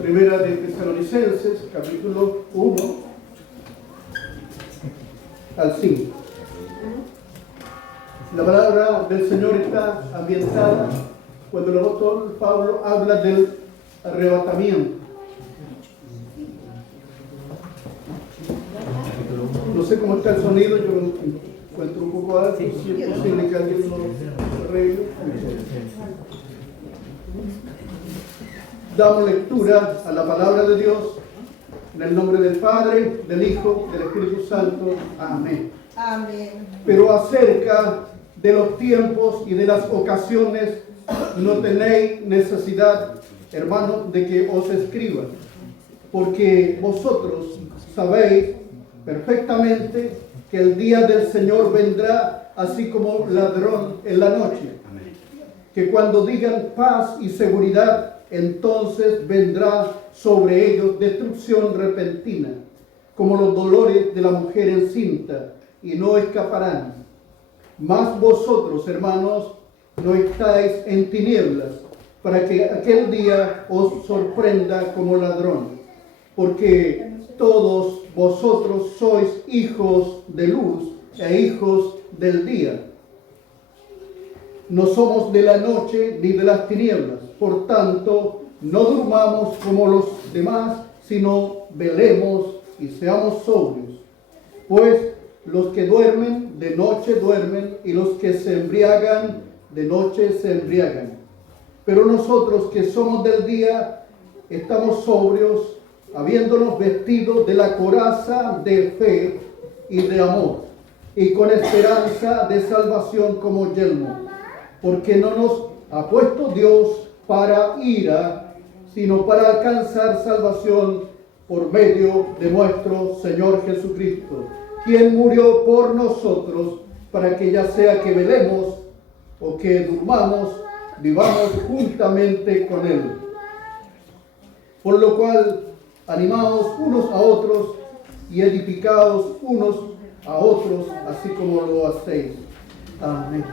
Primera de Tesalonicenses, capítulo 1 al 5. La palabra del Señor está ambientada cuando el apóstol Pablo habla del arrebatamiento. No sé cómo está el sonido, yo lo encuentro un poco alto, si es posible que alguien lo arregle. Damos lectura a la palabra de Dios en el nombre del Padre, del Hijo, del Espíritu Santo. Amén. Amén. Pero acerca de los tiempos y de las ocasiones no tenéis necesidad, hermanos, de que os escriba, porque vosotros sabéis perfectamente que el día del Señor vendrá así como ladrón en la noche. Que cuando digan paz y seguridad, entonces vendrá sobre ellos destrucción repentina, como los dolores de la mujer encinta, y no escaparán. Mas vosotros, hermanos, no estáis en tinieblas, para que aquel día os sorprenda como ladrón. Porque todos vosotros sois hijos de luz e hijos del día. No somos de la noche ni de las tinieblas. Por tanto, no durmamos como los demás, sino velemos y seamos sobrios. Pues los que duermen, de noche duermen, y los que se embriagan, de noche se embriagan. Pero nosotros que somos del día, estamos sobrios, habiéndonos vestido de la coraza de fe y de amor, y con esperanza de salvación como yelmo. Porque no nos ha puesto Dios para ira, sino para alcanzar salvación por medio de nuestro Señor Jesucristo, quien murió por nosotros, para que ya sea que velemos o que durmamos, vivamos juntamente con Él. Por lo cual, animaos unos a otros y edificaos unos a otros, así como lo hacéis. Amén.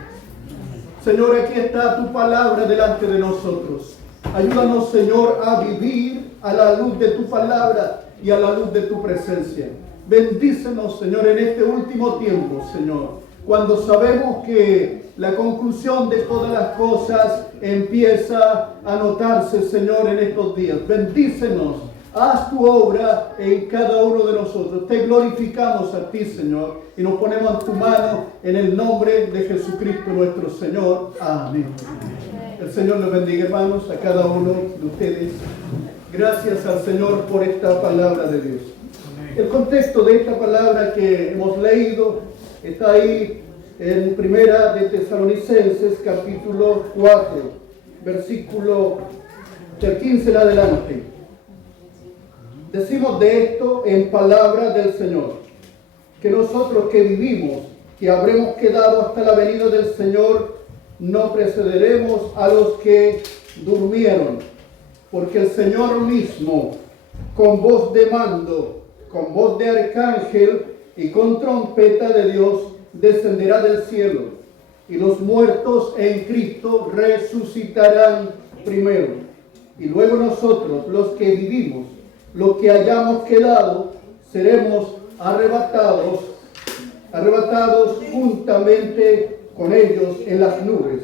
Señor, aquí está tu palabra delante de nosotros. Ayúdanos, Señor, a vivir a la luz de tu palabra y a la luz de tu presencia. Bendícenos, Señor, en este último tiempo, Señor, cuando sabemos que la conclusión de todas las cosas empieza a notarse, Señor, en estos días. Bendícenos. Haz tu obra en cada uno de nosotros. Te glorificamos a ti, Señor, y nos ponemos en tu mano en el nombre de Jesucristo nuestro Señor. Amén. El Señor los bendiga, hermanos, a cada uno de ustedes. Gracias al Señor por esta palabra de Dios. El contexto de esta palabra que hemos leído está ahí en Primera de Tesalonicenses, capítulo 4, versículo del 15 en adelante. Decimos de esto en palabra del Señor, que nosotros que vivimos, que habremos quedado hasta la venida del Señor, no precederemos a los que durmieron, porque el Señor mismo, con voz de mando, con voz de arcángel y con trompeta de Dios, descenderá del cielo, y los muertos en Cristo resucitarán primero, y luego nosotros, los que vivimos, los que hayamos quedado, seremos arrebatados juntamente con ellos en las nubes,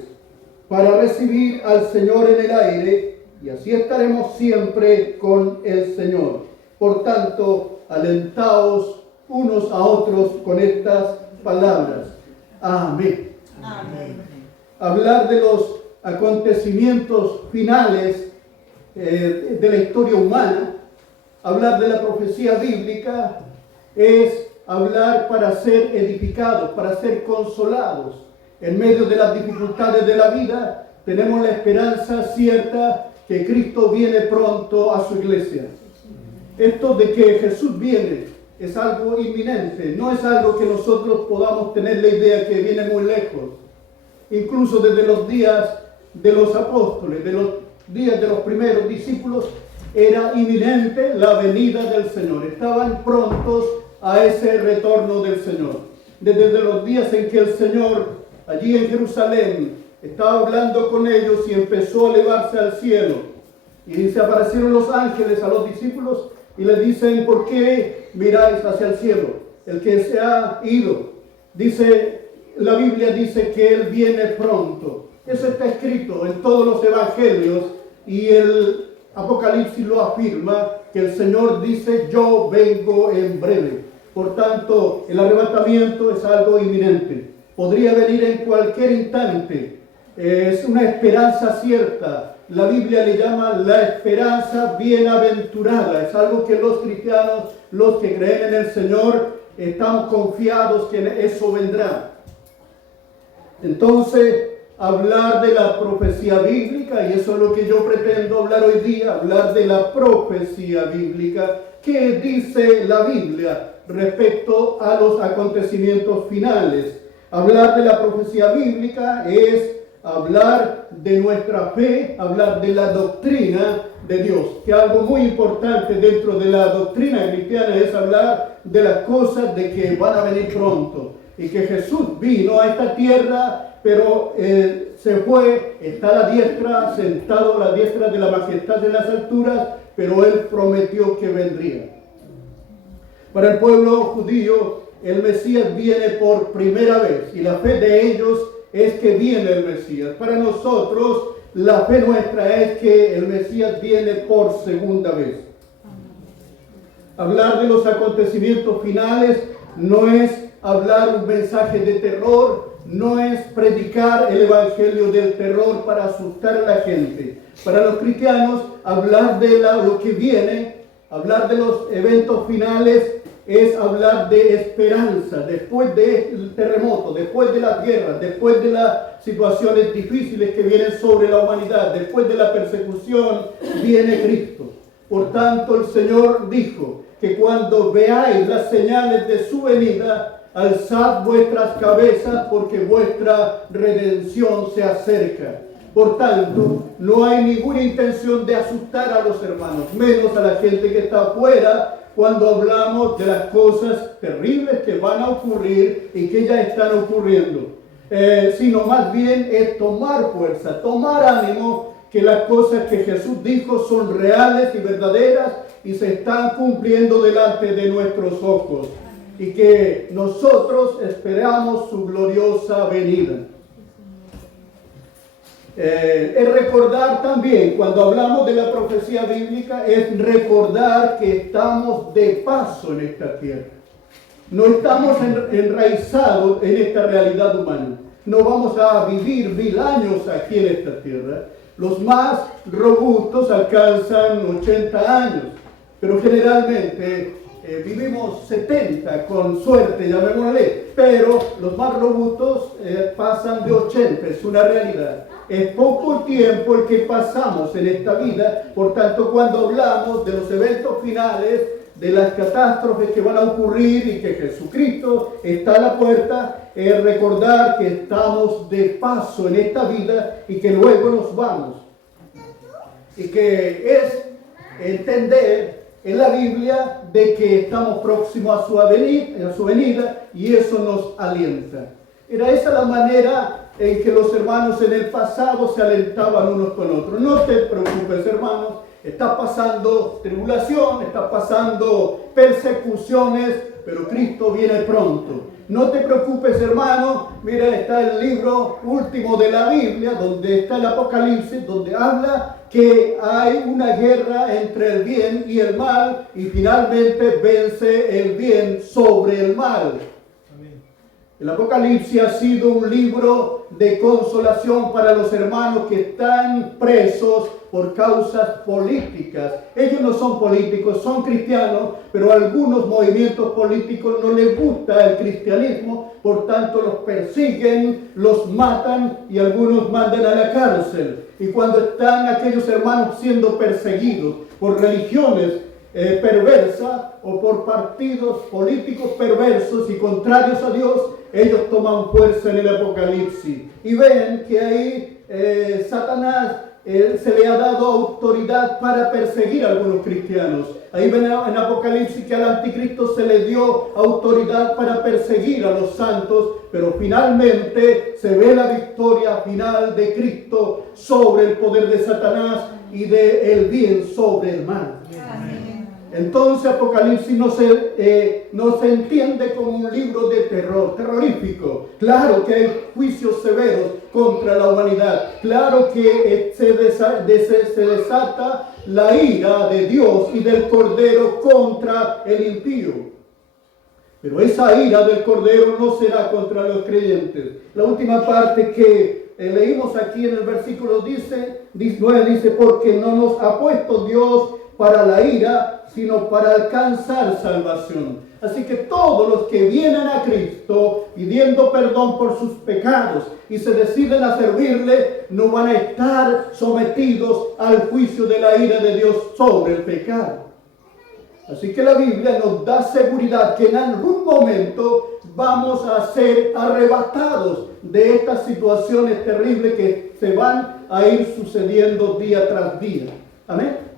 para recibir al Señor en el aire, y así estaremos siempre con el Señor. Por tanto, alentaos unos a otros con estas palabras. Amén. Amén. Hablar de los acontecimientos finales de la historia humana, hablar de la profecía bíblica, es hablar para ser edificados, para ser consolados. En medio de las dificultades de la vida, tenemos la esperanza cierta que Cristo viene pronto a su iglesia. Esto de que Jesús viene es algo inminente, no es algo que nosotros podamos tener la idea que viene muy lejos. Incluso desde los días de los apóstoles, de los días de los primeros discípulos, era inminente la venida del Señor. Estaban prontos a ese retorno del Señor. Desde los días en que el Señor, allí en Jerusalén, estaba hablando con ellos y empezó a elevarse al cielo. Y se aparecieron los ángeles a los discípulos y les dicen, ¿por qué miráis hacia el cielo? El que se ha ido. Dice, la Biblia dice que Él viene pronto. Eso está escrito en todos los evangelios y el Apocalipsis lo afirma, que el Señor dice, yo vengo en breve. Por tanto, el arrebatamiento es algo inminente. Podría venir en cualquier instante. Es una esperanza cierta. La Biblia le llama la esperanza bienaventurada. Es algo que los cristianos, los que creen en el Señor, estamos confiados que eso vendrá. Entonces, hablar de la profecía bíblica, y eso es lo que yo pretendo hablar hoy día, hablar de la profecía bíblica. ¿Qué dice la Biblia respecto a los acontecimientos finales? Hablar de la profecía bíblica es hablar de nuestra fe, hablar de la doctrina de Dios, que algo muy importante dentro de la doctrina cristiana es hablar de las cosas de que van a venir pronto, y que Jesús vino a esta tierra, pero se fue, está a la diestra, sentado a la diestra de la majestad de las alturas, pero Él prometió que vendría. Para el pueblo judío, el Mesías viene por primera vez, y la fe de ellos es que viene el Mesías. Para nosotros, la fe nuestra es que el Mesías viene por segunda vez. Hablar de los acontecimientos finales no es hablar un mensaje de terror, no es predicar el evangelio del terror para asustar a la gente. Para los cristianos, hablar de lo que viene, hablar de los eventos finales, es hablar de esperanza. Después del terremoto, después de las guerras, después de las situaciones difíciles que vienen sobre la humanidad, después de la persecución, viene Cristo. Por tanto, el Señor dijo que cuando veáis las señales de su venida, alzad vuestras cabezas porque vuestra redención se acerca. Por tanto, no hay ninguna intención de asustar a los hermanos, menos a la gente que está afuera, cuando hablamos de las cosas terribles que van a ocurrir y que ya están ocurriendo. Sino más bien es tomar fuerza, tomar ánimo, que las cosas que Jesús dijo son reales y verdaderas y se están cumpliendo delante de nuestros ojos. Y que nosotros esperamos su gloriosa venida. Es recordar también, cuando hablamos de la profecía bíblica, es recordar que estamos de paso en esta tierra. No estamos enraizados en esta realidad humana. No vamos a vivir 1000 años aquí en esta tierra. Los más robustos alcanzan 80 años, pero generalmente vivimos 70 con suerte, llamémosle, pero los más robustos pasan de 80, es una realidad. Es poco tiempo el que pasamos en esta vida, por tanto cuando hablamos de los eventos finales, de las catástrofes que van a ocurrir y que Jesucristo está a la puerta, es recordar que estamos de paso en esta vida y que luego nos vamos. Y que es entender en la Biblia de que estamos próximos a su venida y eso nos alienta. Era esa la manera en que los hermanos en el pasado se alentaban unos con otros. No te preocupes, hermanos, está pasando tribulación, está pasando persecuciones, pero Cristo viene pronto. No te preocupes, hermano, mira, está el libro último de la Biblia, donde está el Apocalipsis, donde habla que hay una guerra entre el bien y el mal, y finalmente vence el bien sobre el mal. El Apocalipsis ha sido un libro de consolación para los hermanos que están presos por causas políticas. Ellos no son políticos, son cristianos, pero a algunos movimientos políticos no les gusta el cristianismo, por tanto los persiguen, los matan y algunos mandan a la cárcel. Y cuando están aquellos hermanos siendo perseguidos por religiones perversas o por partidos políticos perversos y contrarios a Dios, ellos toman fuerza en el Apocalipsis y ven que ahí Satanás se le ha dado autoridad para perseguir a algunos cristianos. Ahí ven en Apocalipsis que al anticristo se le dio autoridad para perseguir a los santos, pero finalmente se ve la victoria final de Cristo sobre el poder de Satanás y del bien sobre el mal. Entonces Apocalipsis no se entiende como un libro de terror, terrorífico. Claro que hay juicios severos contra la humanidad. Claro que se desata la ira de Dios y del Cordero contra el impío. Pero esa ira del Cordero no será contra los creyentes. La última parte que leímos aquí en el versículo 19 dice, porque no nos ha puesto Dios para la ira, sino para alcanzar salvación. Así que todos los que vienen a Cristo pidiendo perdón por sus pecados y se deciden a servirle, no van a estar sometidos al juicio de la ira de Dios sobre el pecado. Así que la Biblia nos da seguridad que en algún momento vamos a ser arrebatados de estas situaciones terribles que se van a ir sucediendo día tras día. Amén.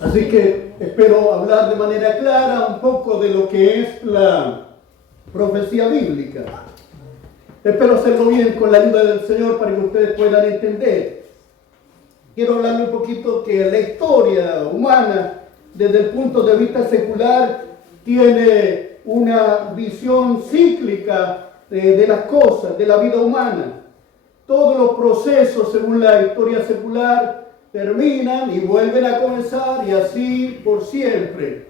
Así que espero hablar de manera clara un poco de lo que es la profecía bíblica. Espero hacerlo bien con la ayuda del Señor para que ustedes puedan entender. Quiero hablarle un poquito que la historia humana, desde el punto de vista secular, tiene una visión cíclica de las cosas, de la vida humana. Todos los procesos, según la historia secular, terminan y vuelven a comenzar y así por siempre.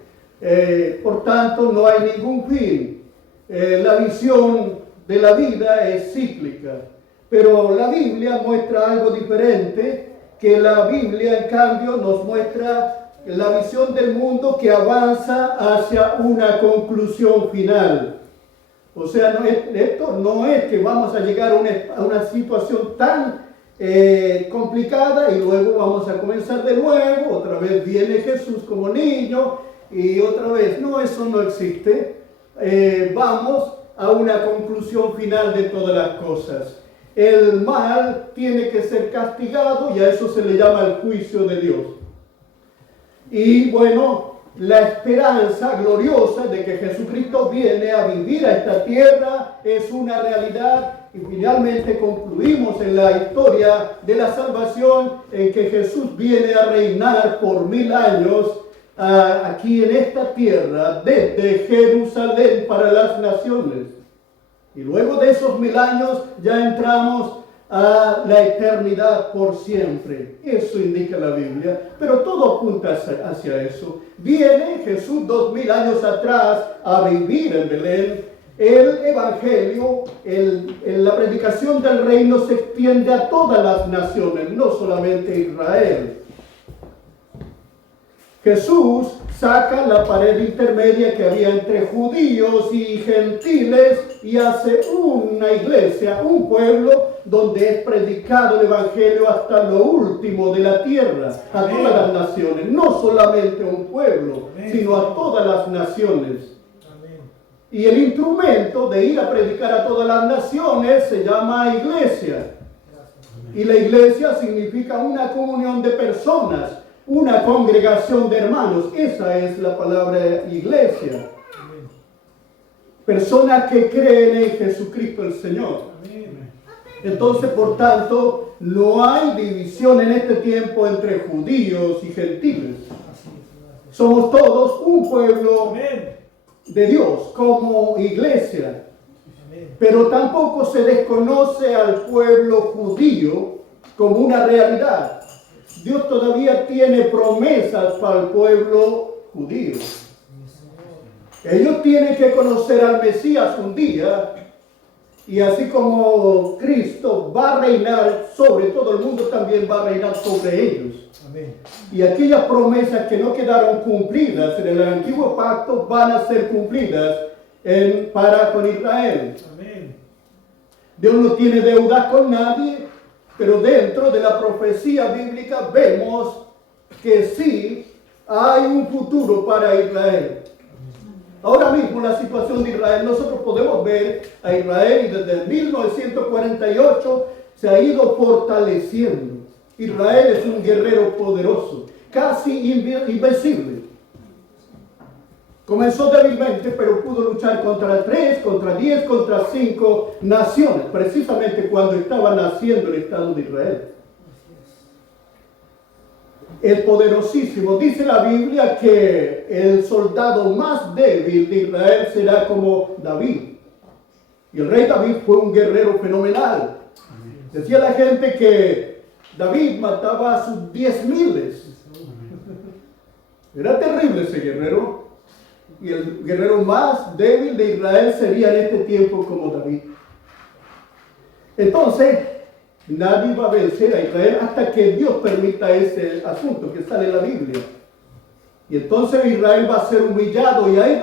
Por tanto, no hay ningún fin. La visión de la vida es cíclica. Pero la Biblia muestra algo diferente, que la Biblia en cambio nos muestra la visión del mundo que avanza hacia una conclusión final. O sea, esto no es que vamos a llegar a una situación tan complicada y luego vamos a comenzar de nuevo, otra vez viene Jesús como niño y otra vez, no, eso no existe. Vamos a una conclusión final de todas las cosas. El mal tiene que ser castigado y a eso se le llama el juicio de Dios. Y bueno, la esperanza gloriosa de que Jesucristo viene a vivir a esta tierra es una realidad. Y finalmente concluimos en la historia de la salvación en que Jesús viene a reinar por 1000 años aquí en esta tierra, desde Jerusalén para las naciones. Y luego de esos 1000 años ya entramos a la eternidad por siempre. Eso indica la Biblia, pero todo apunta hacia eso. Viene Jesús 2000 años atrás a vivir en Belén. El Evangelio, la predicación del reino se extiende a todas las naciones, no solamente a Israel. Jesús saca la pared intermedia que había entre judíos y gentiles y hace una iglesia, un pueblo donde es predicado el Evangelio hasta lo último de la tierra, a todas las naciones, no solamente a un pueblo, sino a todas las naciones. Y el instrumento de ir a predicar a todas las naciones se llama iglesia. Y la iglesia significa una comunión de personas, una congregación de hermanos. Esa es la palabra iglesia. Personas que creen en Jesucristo el Señor. Entonces, por tanto, no hay división en este tiempo entre judíos y gentiles. Somos todos un pueblo de Dios como iglesia. Pero tampoco se desconoce al pueblo judío como una realidad. Dios todavía tiene promesas para el pueblo judío. Ellos tienen que conocer al Mesías un día, y así como Cristo va a reinar sobre todo el mundo, también va a reinar sobre ellos. Amén. Y aquellas promesas que no quedaron cumplidas en el antiguo pacto van a ser cumplidas con Israel. Amén. Dios no tiene deudas con nadie, pero dentro de la profecía bíblica vemos que sí hay un futuro para Israel. Ahora mismo la situación de Israel, nosotros podemos ver a Israel y desde 1948 se ha ido fortaleciendo. Israel es un guerrero poderoso, casi invencible. Comenzó débilmente, pero pudo luchar contra 3, contra 10, contra 5 naciones, precisamente cuando estaba naciendo el Estado de Israel. Es poderosísimo. Dice la Biblia que el soldado más débil de Israel será como David. Y el rey David fue un guerrero fenomenal. Decía la gente que David mataba a sus 10,000. Era terrible ese guerrero. Y el guerrero más débil de Israel sería en este tiempo como David. Entonces, nadie va a vencer a Israel hasta que Dios permita ese asunto que sale en la Biblia. Y entonces Israel va a ser humillado y ahí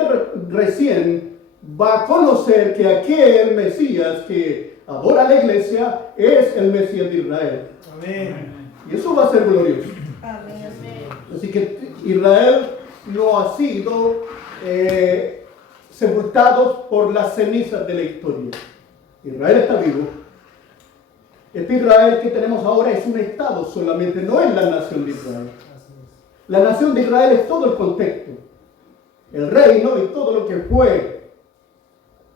recién va a conocer que aquel Mesías que adora a la iglesia es el Mesías de Israel. Amén. Y eso va a ser glorioso. Amén. Así que Israel no ha sido sepultado por las cenizas de la historia. Israel está vivo. Este Israel que tenemos ahora es un estado solamente, no es la nación de Israel. La nación de Israel es todo el contexto, el reino y todo lo que fue.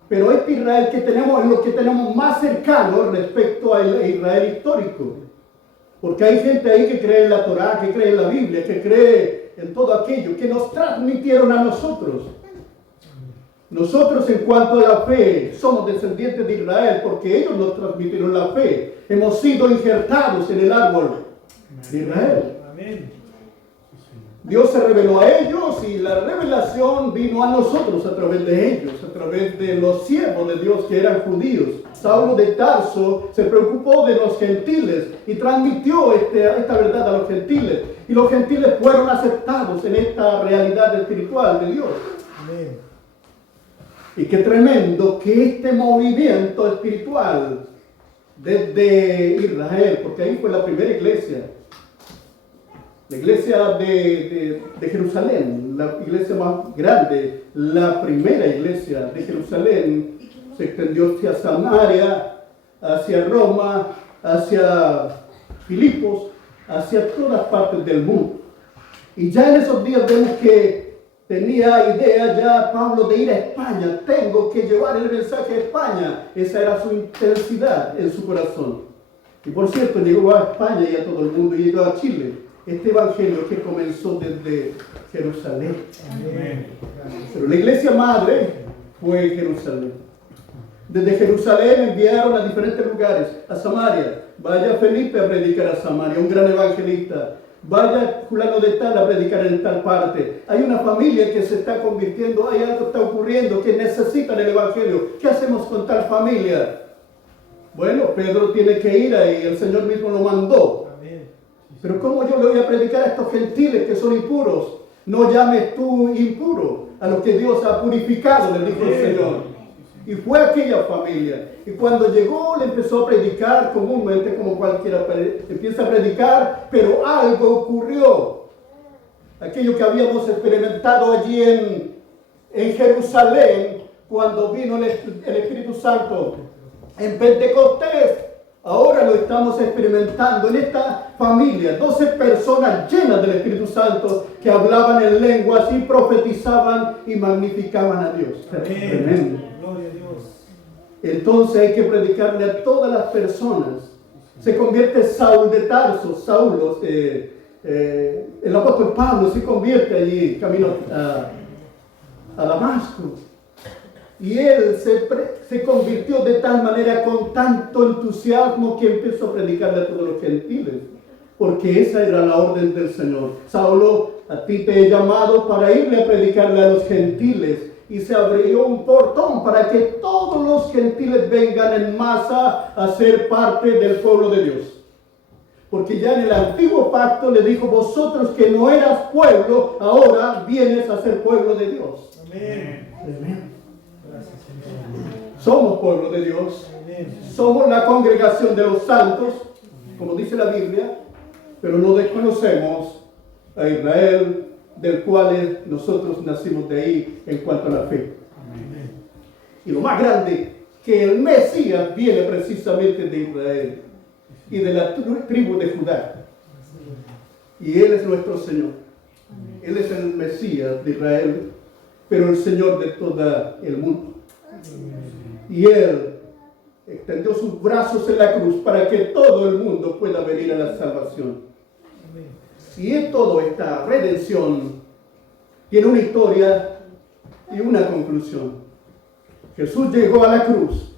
Pero este Israel que tenemos es lo que tenemos más cercano respecto al Israel histórico. Porque hay gente ahí que cree en la Torá, que cree en la Biblia, que cree en todo aquello que nos transmitieron a nosotros. Nosotros en cuanto a la fe somos descendientes de Israel porque ellos nos transmitieron la fe. Hemos sido injertados en el árbol de Israel. Dios se reveló a ellos y la revelación vino a nosotros a través de ellos, a través de los siervos de Dios que eran judíos. Saulo de Tarso se preocupó de los gentiles y transmitió esta verdad a los gentiles. Y los gentiles fueron aceptados en esta realidad espiritual de Dios. Amén. Y qué tremendo que este movimiento espiritual desde Israel, porque ahí fue la primera iglesia, la iglesia de Jerusalén, la iglesia más grande, la primera iglesia de Jerusalén, se extendió hacia Samaria, hacia Roma, hacia Filipos, hacia todas partes del mundo. Y ya en esos días vemos que tenía idea ya Pablo de ir a España. Tengo que llevar el mensaje a España. Esa era su intensidad en su corazón. Y por cierto, llegó a España y a todo el mundo, y llegó a Chile. Este evangelio que comenzó desde Jerusalén. Amén. Pero la iglesia madre fue Jerusalén. Desde Jerusalén enviaron a diferentes lugares, a Samaria. Vaya Felipe a predicar a Samaria, un gran evangelista. Vaya fulano de tal a predicar en tal parte. Hay una familia que se está convirtiendo, hay algo que está ocurriendo, que necesitan el evangelio. ¿Qué hacemos con tal familia? Bueno, Pedro tiene que ir ahí, el Señor mismo lo mandó. Pero ¿cómo yo le voy a predicar a estos gentiles que son impuros? No llames tú impuro a los que Dios ha purificado, le dijo el Señor. Y fue aquella familia. Y cuando llegó, le empezó a predicar comúnmente, como cualquiera empieza a predicar, pero algo ocurrió. Aquello que habíamos experimentado allí en Jerusalén, cuando vino el Espíritu Santo en Pentecostés, ahora lo estamos experimentando en esta familia. 12 personas llenas del Espíritu Santo que hablaban en lenguas y profetizaban y magnificaban a Dios. Tremendo. Gloria a Dios. Entonces hay que predicarle a todas las personas. Se convierte Saúl de Tarso, Saulo, el apóstol Pablo se convierte allí, camino a Damasco. Y él se convirtió de tal manera con tanto entusiasmo que empezó a predicarle a todos los gentiles. Porque esa era la orden del Señor. Saulo, a ti te he llamado para irle a predicarle a los gentiles. Y se abrió un portón para que todos los gentiles vengan en masa a ser parte del pueblo de Dios. Porque ya en el antiguo pacto le dijo, vosotros que no eras pueblo, ahora vienes a ser pueblo de Dios. Amén. Amén. Somos pueblo de Dios. Somos la congregación de los santos, como dice la Biblia, pero no desconocemos a Israel, del cual nosotros nacimos de ahí en cuanto a la fe. Y lo más grande, que el Mesías viene precisamente de Israel. y de la tribu de Judá. Y Él es nuestro Señor. Él es el Mesías de Israel, pero el Señor de todo el mundo. Y Él extendió sus brazos en la cruz para que todo el mundo pueda venir a la salvación. Y en toda esta redención tiene una historia y una conclusión. Jesús llegó a la cruz,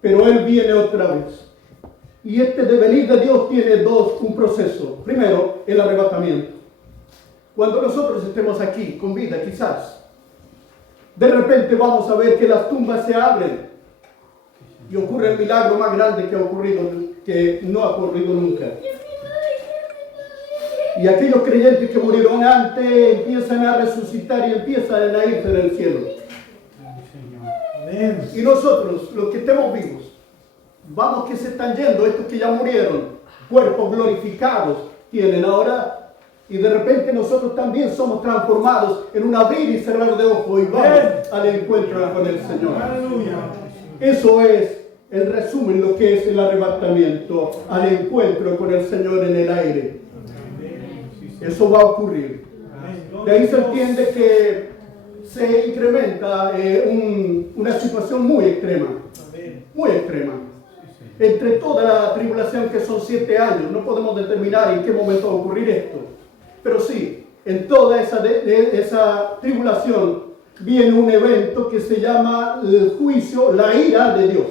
pero Él viene otra vez. Y este devenir de Dios tiene un proceso. Primero, el arrebatamiento. Cuando nosotros estemos aquí con vida, quizás, de repente vamos a ver que las tumbas se abren y ocurre el milagro más grande que no ha ocurrido nunca. Y aquellos creyentes que murieron antes empiezan a resucitar y empiezan a irse del cielo. Y nosotros, los que estemos vivos, vamos que se están yendo, estos que ya murieron, cuerpos glorificados tienen ahora, y de repente nosotros también somos transformados en un abrir y cerrar de ojos y vamos al encuentro con el Señor. Eso es el resumen, lo que es el arrebatamiento, al encuentro con el Señor en el aire. Eso va a ocurrir. De ahí se entiende que se incrementa una situación muy extrema. Muy extrema. Entre toda la tribulación, que son 7 años, no podemos determinar en qué momento va a ocurrir esto. Pero sí, en toda esa tribulación viene un evento que se llama el juicio, la ira de Dios.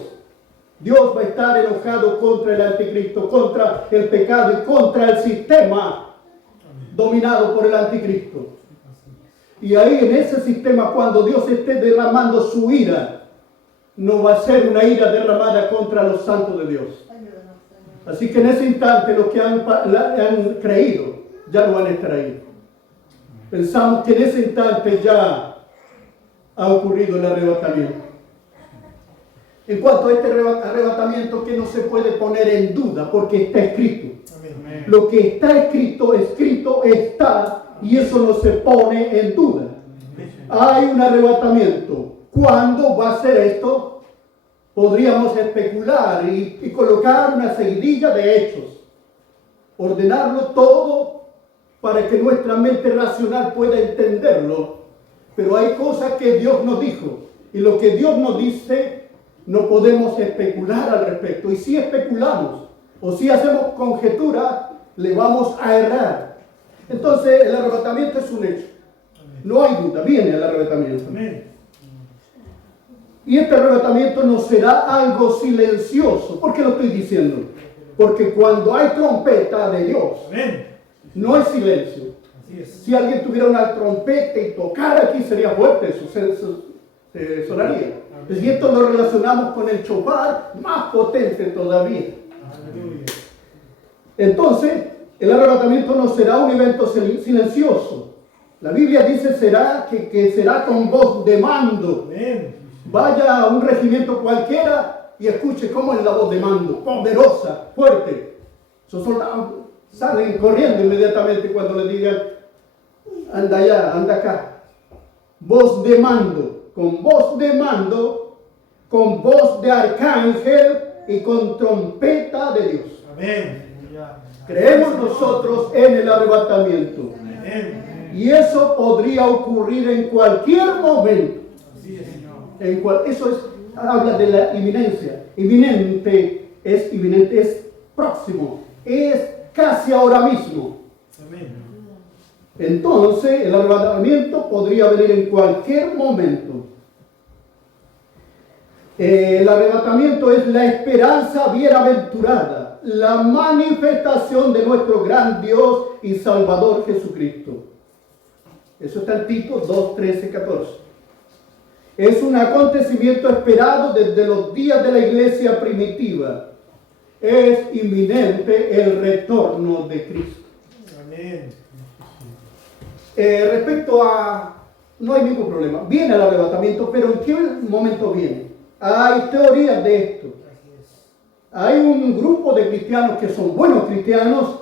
Dios va a estar enojado contra el anticristo, contra el pecado y contra el sistema dominado por el anticristo. Y ahí en ese sistema, cuando Dios esté derramando su ira, no va a ser una ira derramada contra los santos de Dios. Así que en ese instante los que han creído ya no van a estar ahí. Pensamos que en ese instante ya ha ocurrido el arrebatamiento. En cuanto a este arrebatamiento, que no se puede poner en duda porque está escrito. Amén. Lo que está escrito está, y eso no se pone en duda. Hay un arrebatamiento. ¿Cuándo va a ser esto? Podríamos especular y colocar una seguidilla de hechos. Ordenarlo todo para que nuestra mente racional pueda entenderlo. Pero hay cosas que Dios nos dijo. Y lo que Dios nos dice, no podemos especular al respecto. Y si especulamos o si hacemos conjetura, le vamos a errar. Entonces el arrebatamiento es un hecho. No hay duda, viene el arrebatamiento. Y este arrebatamiento no será algo silencioso. ¿Por qué lo estoy diciendo? Porque cuando hay trompeta de Dios, no hay silencio. Si alguien tuviera una trompeta y tocara aquí, sería fuerte, eso sonaría. Y esto lo relacionamos con el shofar, más potente todavía. Entonces, el arrebatamiento no será un evento silencioso. La Biblia dice que será con voz de mando. Vaya a un regimiento cualquiera y escuche cómo es la voz de mando, poderosa, fuerte. Esos soldados salen corriendo inmediatamente cuando le digan, anda allá, anda acá. Voz de mando, con voz de mando, con voz de arcángel y con trompeta de Dios. Amén. Creemos nosotros en el arrebatamiento. Amén. Y eso podría ocurrir en cualquier momento. Eso habla de la inminencia. Inminente, es próximo, es casi ahora mismo. Amén. Entonces el arrebatamiento podría venir en cualquier momento. El arrebatamiento es la esperanza bienaventurada, la manifestación de nuestro gran Dios y Salvador Jesucristo. Eso está en Tito 2, 13, 14. Es un acontecimiento esperado desde los días de la iglesia primitiva. Es inminente el retorno de Cristo. Amén. Respecto a... No hay ningún problema. Viene el arrebatamiento, pero ¿en qué momento viene? Hay teorías de esto. Hay un grupo de cristianos que son buenos cristianos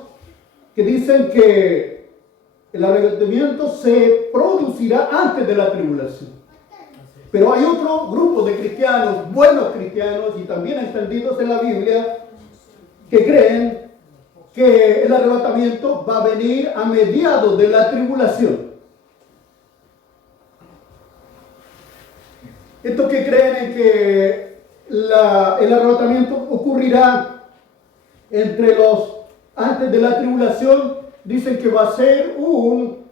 que dicen que el arrebatamiento se producirá antes de la tribulación. Pero hay otro grupo de cristianos, buenos cristianos y también entendidos en la Biblia, que creen que el arrebatamiento va a venir a mediados de la tribulación. Estos que creen en que el arrebatamiento ocurrirá antes de la tribulación, dicen que va a ser un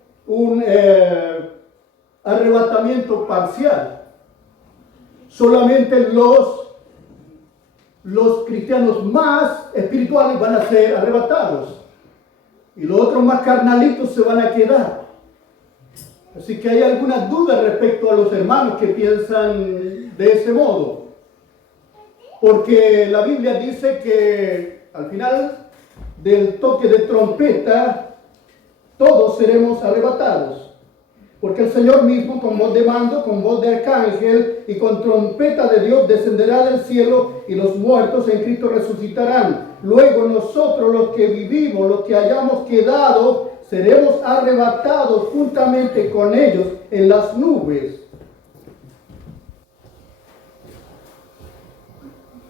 arrebatamiento parcial. Solamente los cristianos más espirituales van a ser arrebatados y los otros más carnalitos se van a quedar. Así que hay algunas dudas respecto a los hermanos que piensan de ese modo, porque la Biblia dice que al final del toque de trompeta todos seremos arrebatados. Porque el Señor mismo, con voz de mando, con voz de arcángel y con trompeta de Dios, descenderá del cielo y los muertos en Cristo resucitarán. Luego nosotros, los que vivimos, los que hayamos quedado, seremos arrebatados juntamente con ellos en las nubes.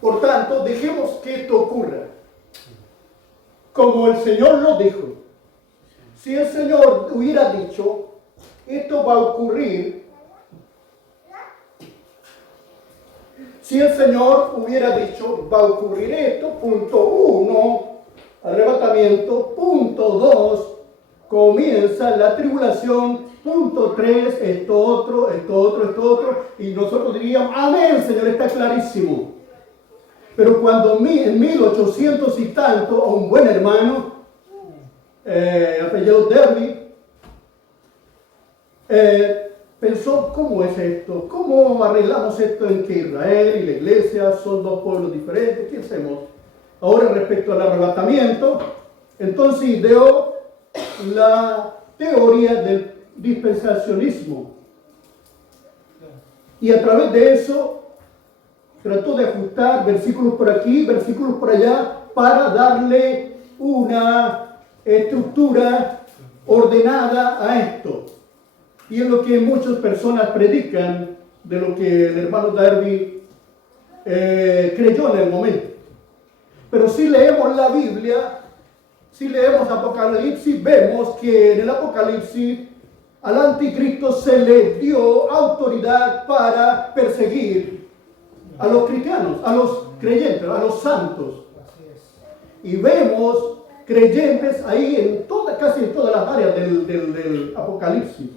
Por tanto, dejemos que esto ocurra, como el Señor lo dijo. Si el Señor hubiera dicho, esto va a ocurrir. Si el Señor hubiera dicho, va a ocurrir esto, punto 1, arrebatamiento, punto 2, comienza la tribulación, punto 3, esto otro, y nosotros diríamos, amén, Señor, está clarísimo. Pero cuando en 1800 y tanto, un buen hermano, apellido Derby, pensó, ¿cómo es esto? ¿Cómo arreglamos esto en que Israel y la iglesia son dos pueblos diferentes? ¿Qué hacemos? Ahora respecto al arrebatamiento, entonces ideó la teoría del dispensacionismo. Y a través de eso trató de ajustar versículos por aquí, versículos por allá, para darle una estructura ordenada a esto. Y es lo que muchas personas predican, de lo que el hermano Darby creyó en el momento. Pero si leemos la Biblia, si leemos Apocalipsis, vemos que en el Apocalipsis al anticristo se le dio autoridad para perseguir a los cristianos, a los creyentes, a los santos. Y vemos creyentes ahí casi en todas las áreas del Apocalipsis.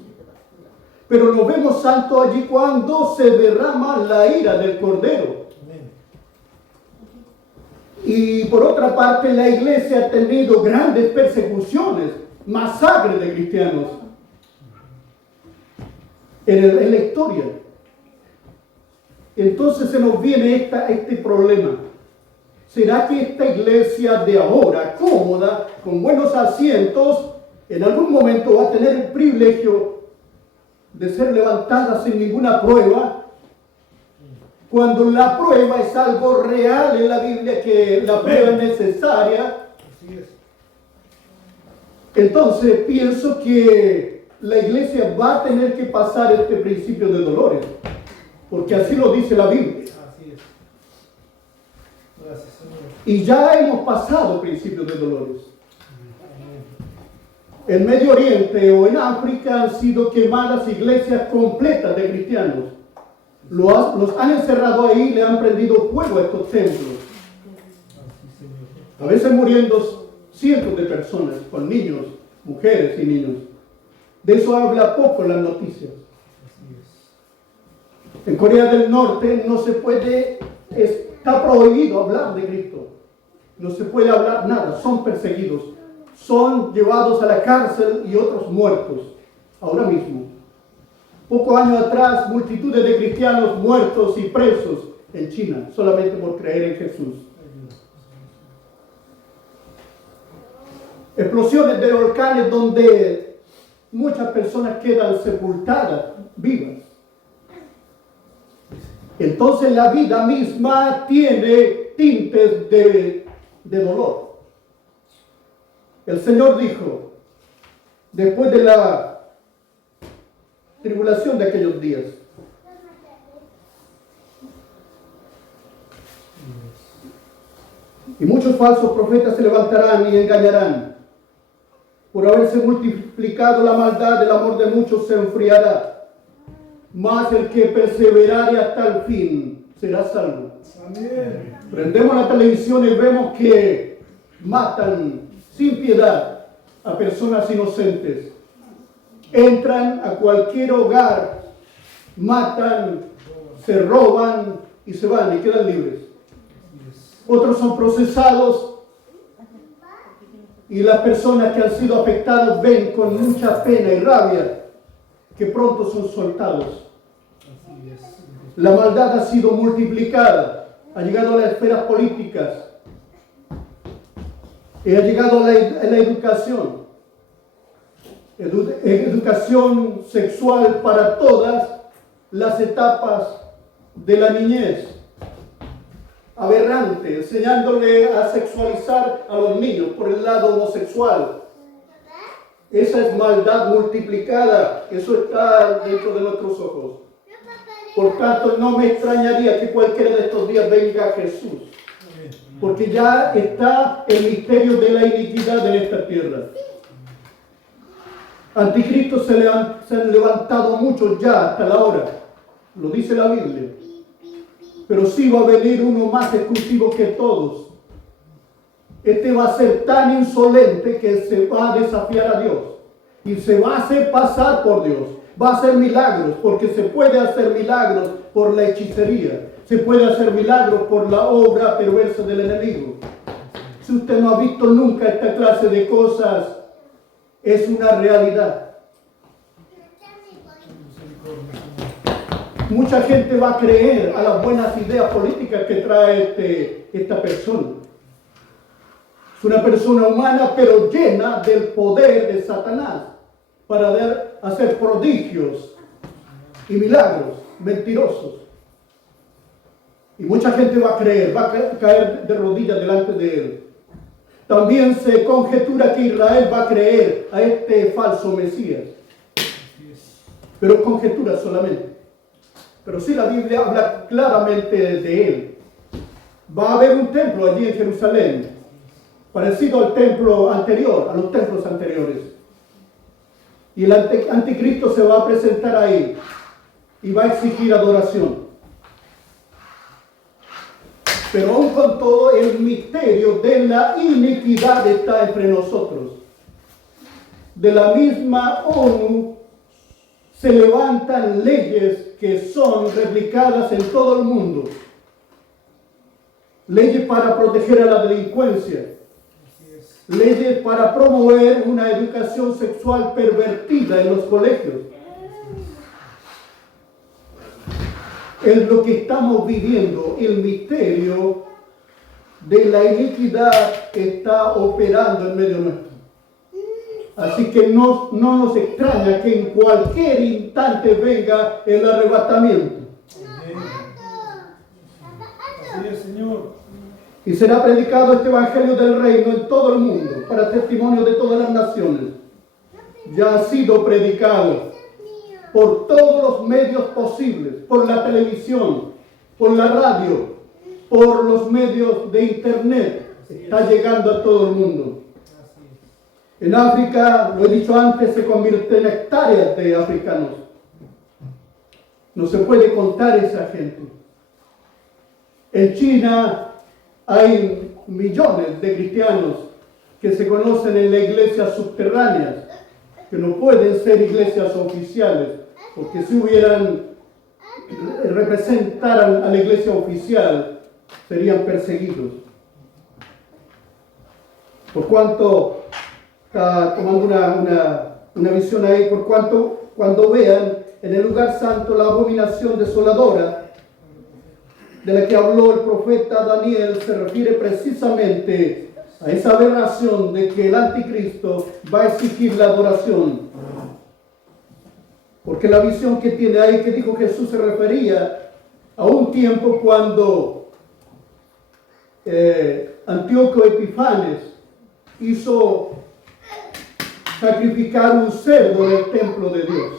Pero no vemos santo allí cuando se derrama la ira del Cordero. Y por otra parte, la iglesia ha tenido grandes persecuciones, masacres de cristianos en la historia. Entonces se nos viene este problema. ¿Será que esta iglesia de ahora, cómoda, con buenos asientos, en algún momento va a tener el privilegio de ser levantada sin ninguna prueba? Cuando la prueba es algo real en la Biblia, que la prueba es necesaria. Entonces pienso que la iglesia va a tener que pasar este principio de dolores, porque así lo dice la Biblia. Así es. Gracias, Señor. Y ya hemos pasado principios de dolores. En Medio Oriente o en África han sido quemadas iglesias completas de cristianos. Los han encerrado ahí, le han prendido fuego a estos templos. A veces muriendo cientos de personas, con niños, mujeres y niños. De eso habla poco las noticias. En Corea del Norte no se puede, está prohibido hablar de Cristo. No se puede hablar nada, son perseguidos. Son llevados a la cárcel y otros muertos, ahora mismo. Pocos años atrás, multitudes de cristianos muertos y presos en China, solamente por creer en Jesús. Explosiones de volcanes donde muchas personas quedan sepultadas, vivas. Entonces la vida misma tiene tintes de dolor. El Señor dijo, después de la tribulación de aquellos días, Y muchos falsos profetas se levantarán y engañarán. Por haberse multiplicado la maldad, el amor de muchos se enfriará. Mas el que perseverare hasta el fin será salvo. Amén. Prendemos la televisión y vemos que matan sin piedad a personas inocentes. Entran a cualquier hogar, matan, se roban y se van y quedan libres. Otros son procesados y las personas que han sido afectadas ven con mucha pena y rabia que pronto son soltados. La maldad ha sido multiplicada, ha llegado a las esferas políticas y ha llegado a la educación. Educación sexual para todas las etapas de la niñez. Aberrante, enseñándole a sexualizar a los niños por el lado homosexual. Esa es maldad multiplicada, eso está dentro de nuestros ojos. Por tanto, no me extrañaría que cualquiera de estos días venga Jesús, porque ya está el misterio de la iniquidad en esta tierra. Anticristos se han levantado muchos ya hasta la hora, lo dice la Biblia. Pero sí va a venir uno más exclusivo que todos. Este va a ser tan insolente que se va a desafiar a Dios y se va a hacer pasar por Dios. Va a hacer milagros, porque se puede hacer milagros por la hechicería. Se puede hacer milagros por la obra perversa del enemigo. Si usted no ha visto nunca esta clase de cosas, es una realidad. Mucha gente va a creer a las buenas ideas políticas que trae esta persona. Es una persona humana, pero llena del poder de Satanás para hacer prodigios y milagros mentirosos. Y mucha gente va a creer, va a caer de rodillas delante de él. También se conjetura que Israel va a creer a este falso Mesías. Pero es conjetura solamente. Pero sí la Biblia habla claramente de él. Va a haber un templo allí en Jerusalén, parecido al templo anterior, a los templos anteriores. Y el anticristo se va a presentar ahí y va a exigir adoración. Pero aún con todo, el misterio de la iniquidad está entre nosotros. De la misma ONU se levantan leyes que son replicadas en todo el mundo. Leyes para proteger a la delincuencia. Leyes para promover una educación sexual pervertida en los colegios. Es lo que estamos viviendo. El misterio de la iniquidad está operando en medio nuestro. Así que no nos extraña que en cualquier instante venga el arrebatamiento. Así es, Señor. Y será predicado este evangelio del reino en todo el mundo, para testimonio de todas las naciones. Ya ha sido predicado por todos los medios posibles, por la televisión, por la radio, por los medios de internet. Está llegando a todo el mundo. En África, lo he dicho antes, se convierte en hectáreas de africanos. No se puede contar esa gente. En China hay millones de cristianos que se conocen en las iglesias subterráneas, que no pueden ser iglesias oficiales, porque si representaran a la iglesia oficial, serían perseguidos. Por cuanto, está tomando una visión ahí, por cuanto cuando vean en el lugar santo la abominación desoladora de la que habló el profeta Daniel, se refiere precisamente a esa aberración de que el anticristo va a exigir la adoración. Porque la visión que tiene ahí, que dijo Jesús, se refería a un tiempo cuando Antíoco Epifanes hizo sacrificar un cerdo en el templo de Dios.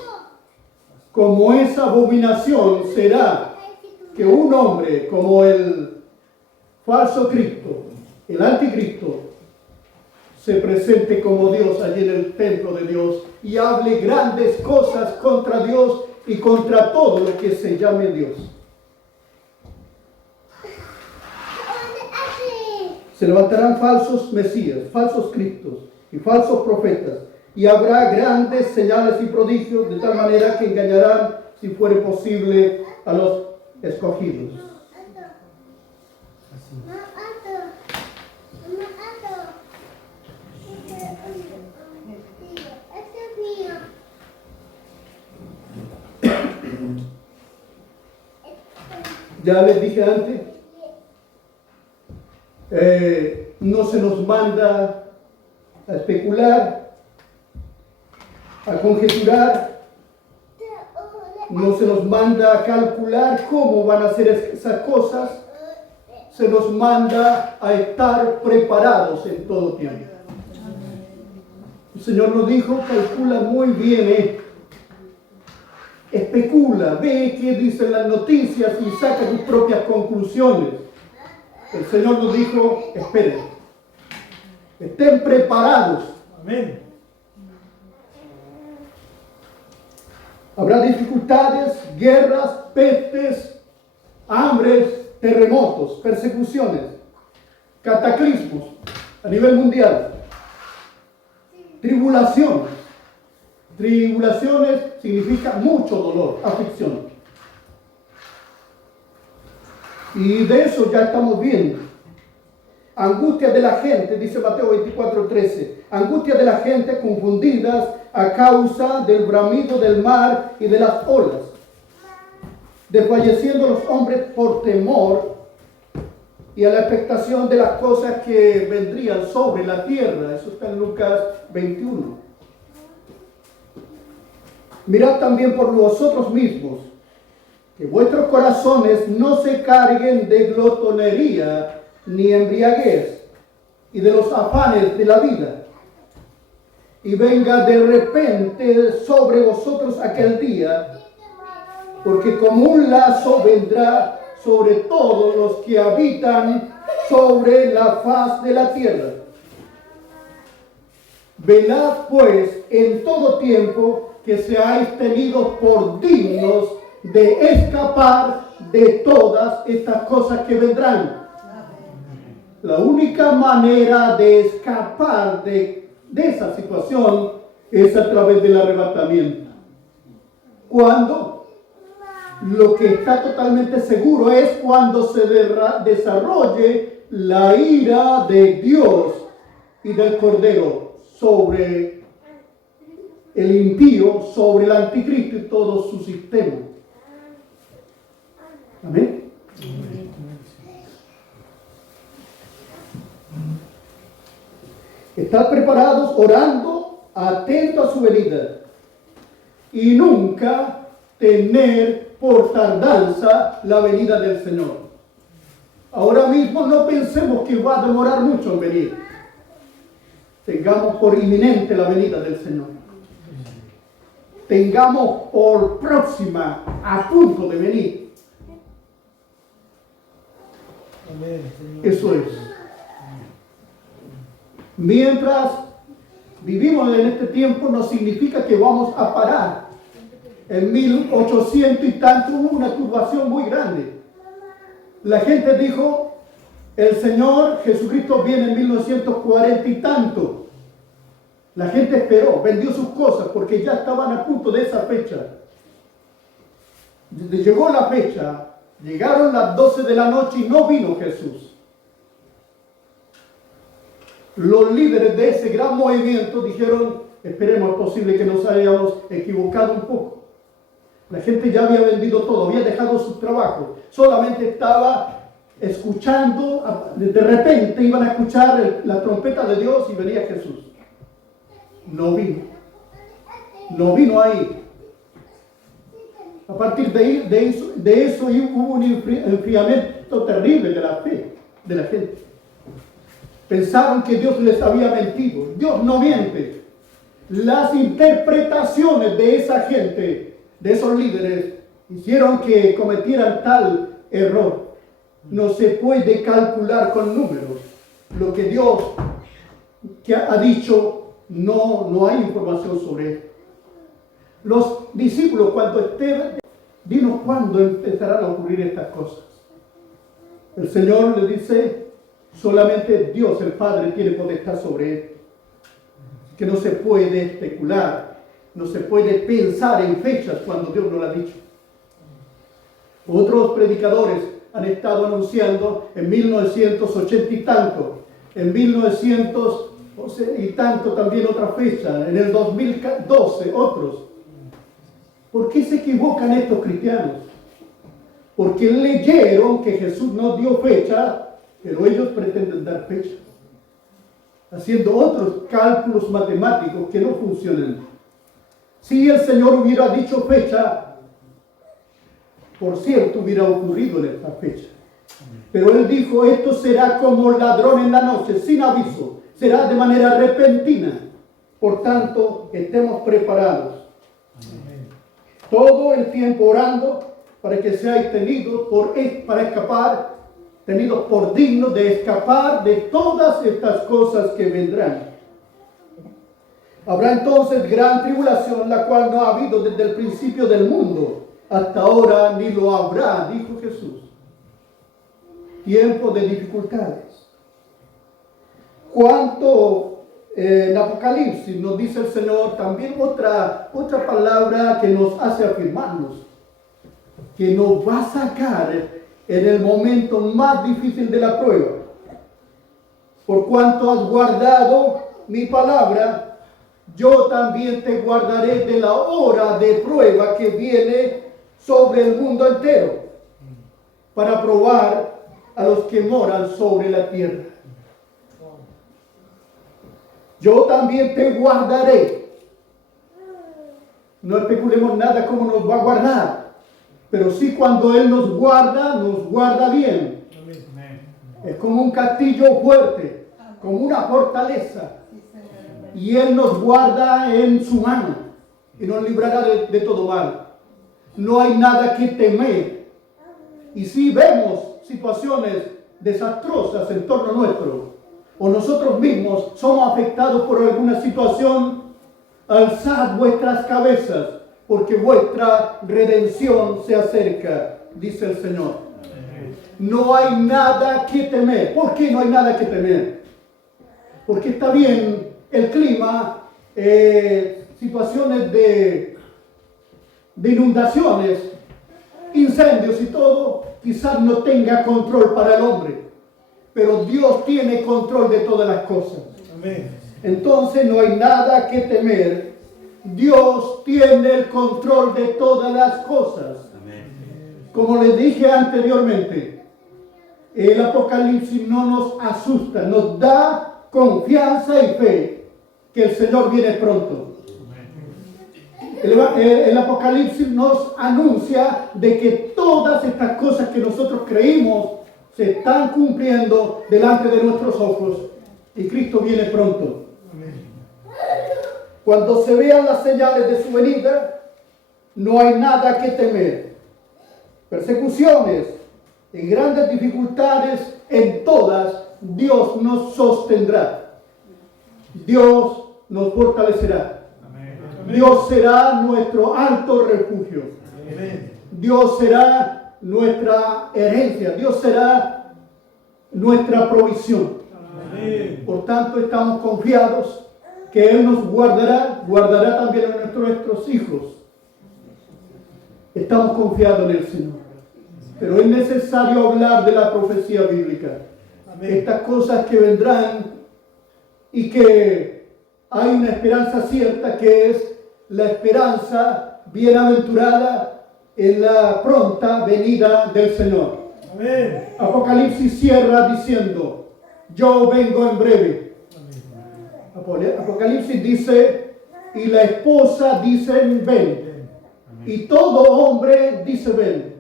Como esa abominación será que un hombre como el falso Cristo el anticristo se presente como Dios allí en el templo de Dios y hable grandes cosas contra Dios y contra todo lo que se llame Dios. Se levantarán falsos mesías, falsos cristos y falsos profetas, y habrá grandes señales y prodigios, de tal manera que engañarán, si fuere posible, a los escogidos. Ya les dije antes, no se nos manda a especular, a conjeturar, no se nos manda a calcular cómo van a ser esas cosas, se nos manda a estar preparados en todo tiempo. El Señor nos dijo, calcula muy bien esto. Especula, ve qué dicen las noticias y saca tus propias conclusiones. El Señor nos dijo, esperen, estén preparados. Amén. Habrá dificultades, guerras, pestes, hambres, terremotos, persecuciones, cataclismos a nivel mundial, tribulaciones. Tribulaciones significa mucho dolor, aflicción. Y de eso ya estamos viendo. Angustia de la gente, dice Mateo 24:13. Angustia de la gente confundidas a causa del bramido del mar y de las olas. Desfalleciendo los hombres por temor y a la expectación de las cosas que vendrían sobre la tierra. Eso está en Lucas 21. Mirad también por vosotros mismos, que vuestros corazones no se carguen de glotonería ni embriaguez y de los afanes de la vida, y venga de repente sobre vosotros aquel día, porque como un lazo vendrá sobre todos los que habitan sobre la faz de la tierra. Velad pues en todo tiempo, que seáis tenidos por dignos de escapar de todas estas cosas que vendrán. La única manera de escapar de esa situación es a través del arrebatamiento. Cuando lo que está totalmente seguro es cuando se desarrolle la ira de Dios y del Cordero sobre el impío, sobre el anticristo y todo su sistema. Amén. Estad preparados, orando, atentos a su venida, y nunca tener por tardanza la venida del Señor. Ahora mismo no pensemos que va a demorar mucho en venir. Tengamos por inminente la venida del Señor. Tengamos por próxima, a punto de venir. Amén, Señor. Eso es. Mientras vivimos en este tiempo, no significa que vamos a parar. En 1800 y tanto hubo una turbación muy grande. La gente dijo, el Señor Jesucristo viene en 1940 y tanto. La gente esperó, vendió sus cosas porque ya estaban a punto de esa fecha. Llegó la fecha, llegaron las 12 de la noche y no vino Jesús. Los líderes de ese gran movimiento dijeron, esperemos, es posible que nos hayamos equivocado un poco. La gente ya había vendido todo, había dejado sus trabajos, solamente estaba escuchando, de repente iban a escuchar la trompeta de Dios y venía Jesús. No vino ahí. A partir de eso hubo un enfriamiento terrible de la fe de la gente. Pensaron que Dios les había mentido. Dios no miente. Las interpretaciones de esa gente, de esos líderes, hicieron que cometieran tal error. No se puede calcular con números lo que Dios que ha dicho, no hay información sobre él. Los discípulos, cuando estén, dinos cuándo empezarán a ocurrir estas cosas. El Señor le dice, solamente Dios, el Padre, tiene potestad sobre él. Que no se puede especular, no se puede pensar en fechas cuando Dios no lo ha dicho. Otros predicadores han estado anunciando en 1980 y tanto, en 1900 y tanto también otra fecha, en el 2012 otros. ¿Por qué se equivocan estos cristianos? Porque leyeron que Jesús no dio fecha, pero ellos pretenden dar fecha, haciendo otros cálculos matemáticos que no funcionan. Si el Señor hubiera dicho fecha, por cierto, hubiera ocurrido en esta fecha. Pero Él dijo, esto será como ladrón en la noche, sin aviso, será de manera repentina. Por tanto, estemos preparados. Todo el tiempo orando para que seáis tenidos tenidos por dignos de escapar de todas estas cosas que vendrán. Habrá entonces gran tribulación, la cual no ha habido desde el principio del mundo hasta ahora, ni lo habrá, dijo Jesús. Tiempo de dificultades. Cuanto en Apocalipsis nos dice el Señor también otra palabra que nos hace afirmarnos, que nos va a sacar en el momento más difícil de la prueba. Por cuanto has guardado mi palabra, yo también te guardaré de la hora de prueba que viene sobre el mundo entero, para probar a los que moran sobre la tierra. Yo también te guardaré. No especulemos nada cómo nos va a guardar, pero sí cuando Él nos guarda bien. Es como un castillo fuerte, como una fortaleza. Y Él nos guarda en su mano y nos librará de todo mal. No hay nada que temer. Y si vemos situaciones desastrosas en torno nuestro, o nosotros mismos somos afectados por alguna situación, alzad vuestras cabezas, porque vuestra redención se acerca, dice el Señor. No hay nada que temer. ¿Por qué no hay nada que temer? Porque está bien el clima, situaciones de inundaciones, incendios y todo, quizás no tenga control para el hombre, pero Dios tiene control de todas las cosas. Amén. Entonces no hay nada que temer. Dios tiene el control de todas las cosas. Amén. Como les dije anteriormente, el Apocalipsis no nos asusta, nos da confianza y fe que el Señor viene pronto. El Apocalipsis nos anuncia de que todas estas cosas que nosotros creímos se están cumpliendo delante de nuestros ojos y Cristo viene pronto. Cuando se vean las señales de su venida, no hay nada que temer. Persecuciones y grandes dificultades, en todas Dios nos sostendrá. Dios nos fortalecerá. Dios será nuestro alto refugio. Dios será nuestra herencia. Dios será nuestra provisión. Por tanto, estamos confiados que Él nos guardará también a nuestros hijos. Estamos confiados en el Señor. Pero es necesario hablar de la profecía bíblica. Estas cosas que vendrán y que hay una esperanza cierta, que es la esperanza bienaventurada en la pronta venida del Señor. Amén. Apocalipsis cierra diciendo, yo vengo en breve. Amén. Apocalipsis dice, y la esposa dice, ven. Amén. Y todo hombre dice, ven.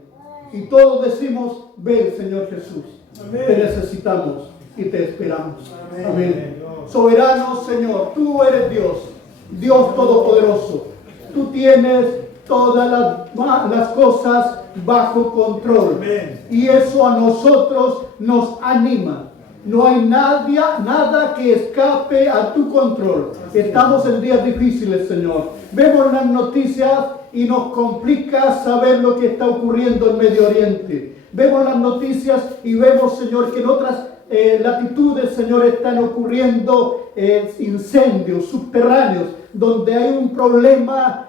Y todos decimos, ven, Señor Jesús. Amén. Te necesitamos y te esperamos. Amén. Amén. Soberano Señor, tú eres Dios, Dios todopoderoso. Tú tienes todas las cosas bajo control. Amén. Y eso a nosotros nos anima. No hay nada que escape a tu control. Estamos en días difíciles, Señor. Vemos las noticias y nos complica saber lo que está ocurriendo en Medio Oriente. Vemos las noticias y vemos, Señor, que en otras latitudes, Señor, están ocurriendo incendios subterráneos, donde hay un problema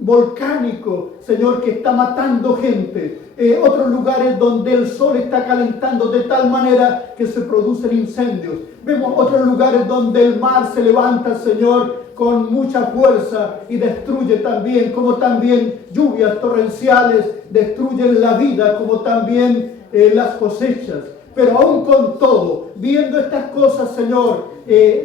volcánico, Señor, que está matando gente. Otros lugares donde el sol está calentando de tal manera que se producen incendios. Vemos otros lugares donde el mar se levanta, Señor, con mucha fuerza y destruye también, como también lluvias torrenciales destruyen la vida, como también las cosechas. Pero aún con todo, viendo estas cosas, Señor,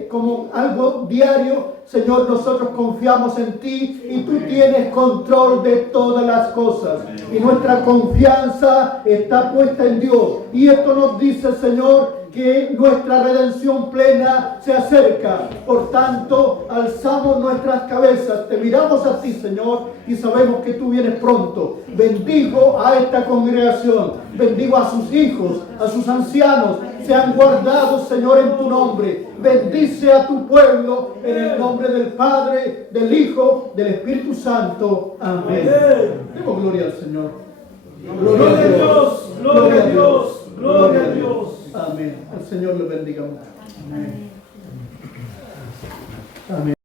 como algo diario, Señor, nosotros confiamos en ti y tú tienes control de todas las cosas. Y nuestra confianza está puesta en Dios. Y esto nos dice, Señor, que nuestra redención plena se acerca. Por tanto, alzamos nuestras cabezas, te miramos a ti, Señor, y sabemos que tú vienes pronto. Bendigo a esta congregación, bendigo a sus hijos, a sus ancianos, sean guardados, Señor, en tu nombre. Bendice a tu pueblo en el nombre del Padre, del Hijo, del Espíritu Santo. Amén. Demos gloria al Señor. Gloria a Dios, gloria a Dios, gloria a Dios. Amén. El Señor los bendiga mucho. Amén. Amén.